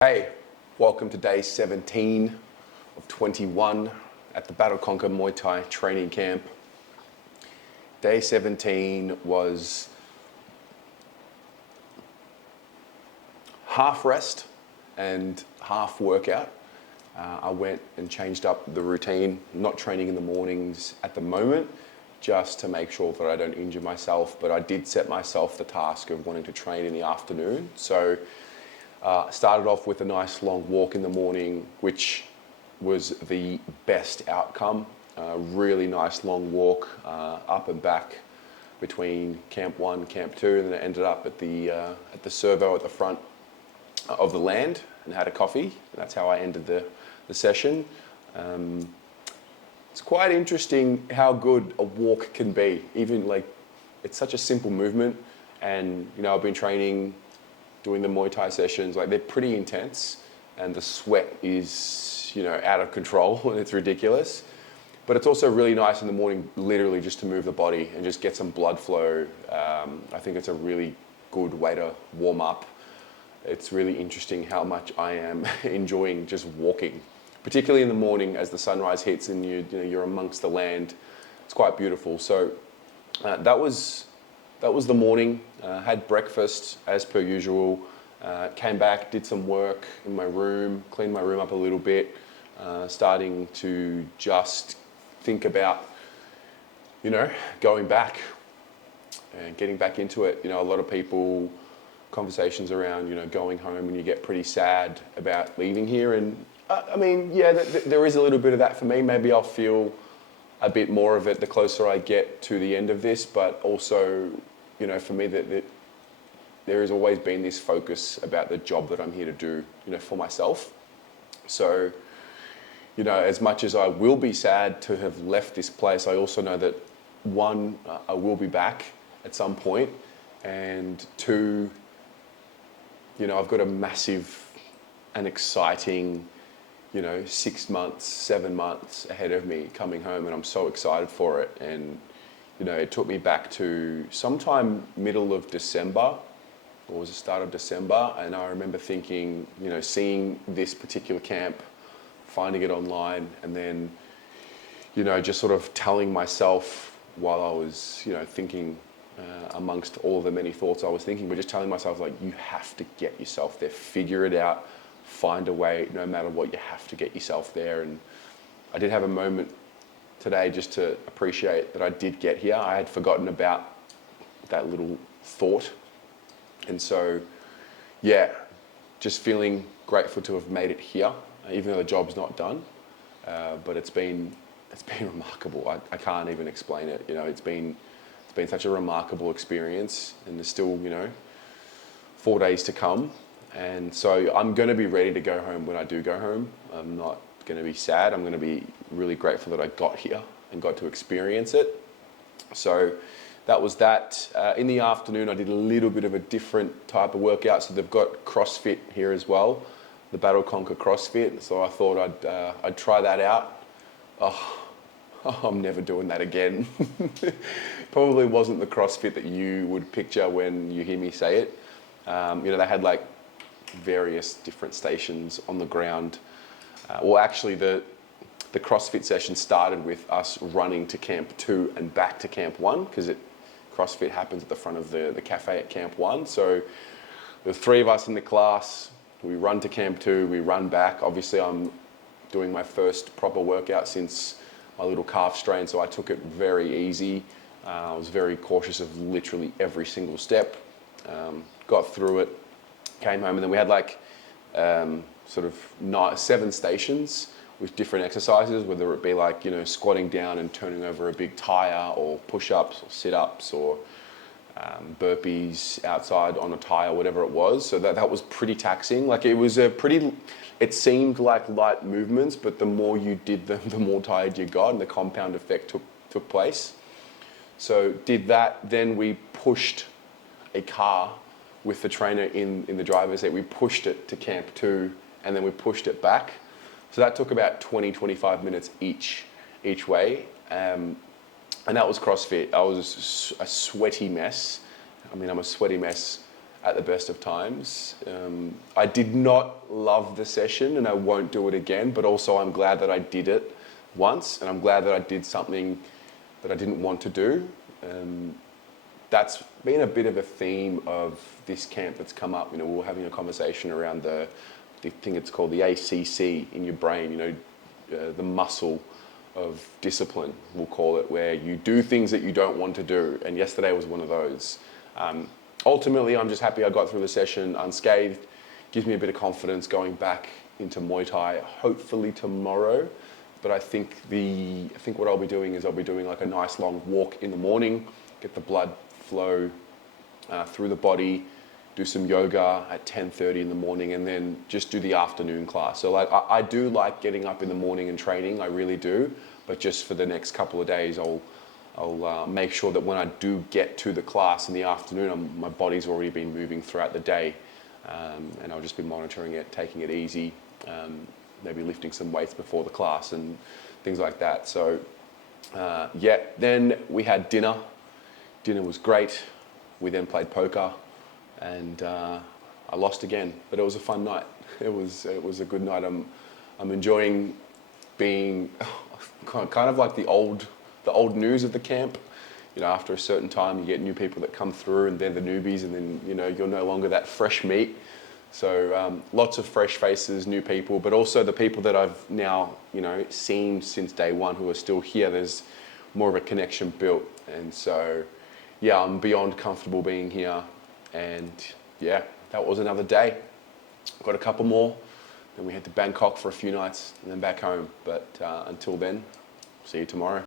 Hey, welcome to day 17 of 21 at the Battle Conquer Muay Thai training camp. Day 17 was half rest and half workout. I went and changed up the routine, not training in the mornings at the moment, just to make sure that I don't injure myself, but I did set myself the task of wanting to train in the afternoon. So started off with a nice long walk in the morning, which was the best outcome. Really nice long walk up and back between camp 1, camp 2, and then I ended up at the servo at the front of the land and had a coffee. And that's how I ended the session. It's quite interesting how good a walk can be. Even like, it's such a simple movement, and I've been training, doing the Muay Thai sessions, like they're pretty intense and the sweat is, out of control and it's ridiculous. But it's also really nice in the morning, literally just to move the body and just get some blood flow. I think it's a really good way to warm up. It's really interesting how much I am enjoying just walking, particularly in the morning as the sunrise hits and you're amongst the land. It's quite beautiful. So that was the morning. Had breakfast as per usual. Came back, did some work in my room, cleaned my room up a little bit, starting to just think about, going back and getting back into it. A lot of people, conversations around, going home, and you get pretty sad about leaving here. And there is a little bit of that for me. Maybe I'll feel a bit more of it the closer I get to the end of this, but also, for me, that there has always been this focus about the job that I'm here to do, for myself. So, as much as I will be sad to have left this place, I also know that one, I will be back at some point, and two, I've got a massive and exciting 6 months, 7 months ahead of me coming home, and I'm so excited for it. And it took me back to sometime middle of December, or was the start of December, and I remember thinking, seeing this particular camp, finding it online, and then just sort of telling myself while I was thinking, amongst all the many thoughts I was thinking, but just telling myself, like, you have to get yourself there, figure it out, find a way, no matter what, you have to get yourself there. And I did have a moment today just to appreciate that I did get here. I had forgotten about that little thought. And so, just feeling grateful to have made it here, even though the job's not done. But it's been remarkable. I can't even explain it. It's been such a remarkable experience, and there's still, 4 days to come. And so I'm going to be ready to go home when I do go home. I'm not going to be sad. I'm going to be really grateful that I got here and got to experience it. So that was that. In the afternoon, I did a little bit of a different type of workout. So they've got CrossFit here as well, the Battle Conquer CrossFit. So I thought I'd try that out. I'm never doing that again. Probably wasn't the CrossFit that you would picture when you hear me say it. They had like various different stations on the ground. Actually, the CrossFit session started with us running to camp 2 and back to camp 1, because CrossFit happens at the front of the cafe at camp 1. So the 3 of us in the class, we run to camp 2, we run back. Obviously, I'm doing my first proper workout since my little calf strain, so I took it very easy. I was very cautious of literally every single step. Got through it, came home, and then we had like 7 stations with different exercises, whether it be like, squatting down and turning over a big tire, or push-ups or sit-ups, or burpees outside on a tire, whatever it was. So that was pretty taxing. Like, it seemed like light movements, but the more you did them, the more tired you got, and the compound effect took place. So did that, then we pushed a car with the trainer in the driver's seat. We pushed it to camp 2, and then we pushed it back. So that took about 20-25 minutes each way. And that was CrossFit. I was a sweaty mess. I'm a sweaty mess at the best of times. I did not love the session and I won't do it again, but also I'm glad that I did it once, and I'm glad that I did something that I didn't want to do. That's been a bit of a theme of this camp that's come up. We were having a conversation around the thing it's called the ACC in your brain, the muscle of discipline, we'll call it, where you do things that you don't want to do. And yesterday was one of those. Ultimately, I'm just happy I got through the session unscathed. Gives me a bit of confidence going back into Muay Thai, hopefully tomorrow. But I think what I'll be doing is I'll be doing like a nice long walk in the morning, get the blood flow through the body, do some yoga at 10:30 in the morning, and then just do the afternoon class. So like I do like getting up in the morning and training, I really do. But just for the next couple of days, I'll make sure that when I do get to the class in the afternoon, my body's already been moving throughout the day, and I'll just be monitoring it, taking it easy, maybe lifting some weights before the class and things like that. So then we had dinner. Dinner was great. We then played poker, and I lost again, but it was a fun night. It was a good night. I'm enjoying being kind of like the old news of the camp. After a certain time, you get new people that come through, and they're the newbies, and then you're no longer that fresh meat. So lots of fresh faces, new people, but also the people that I've now seen since day one who are still here. There's more of a connection built, and so yeah, I'm beyond comfortable being here. And yeah, that was another day. Got a couple more, then we head to Bangkok for a few nights, and then back home. But until then, see you tomorrow.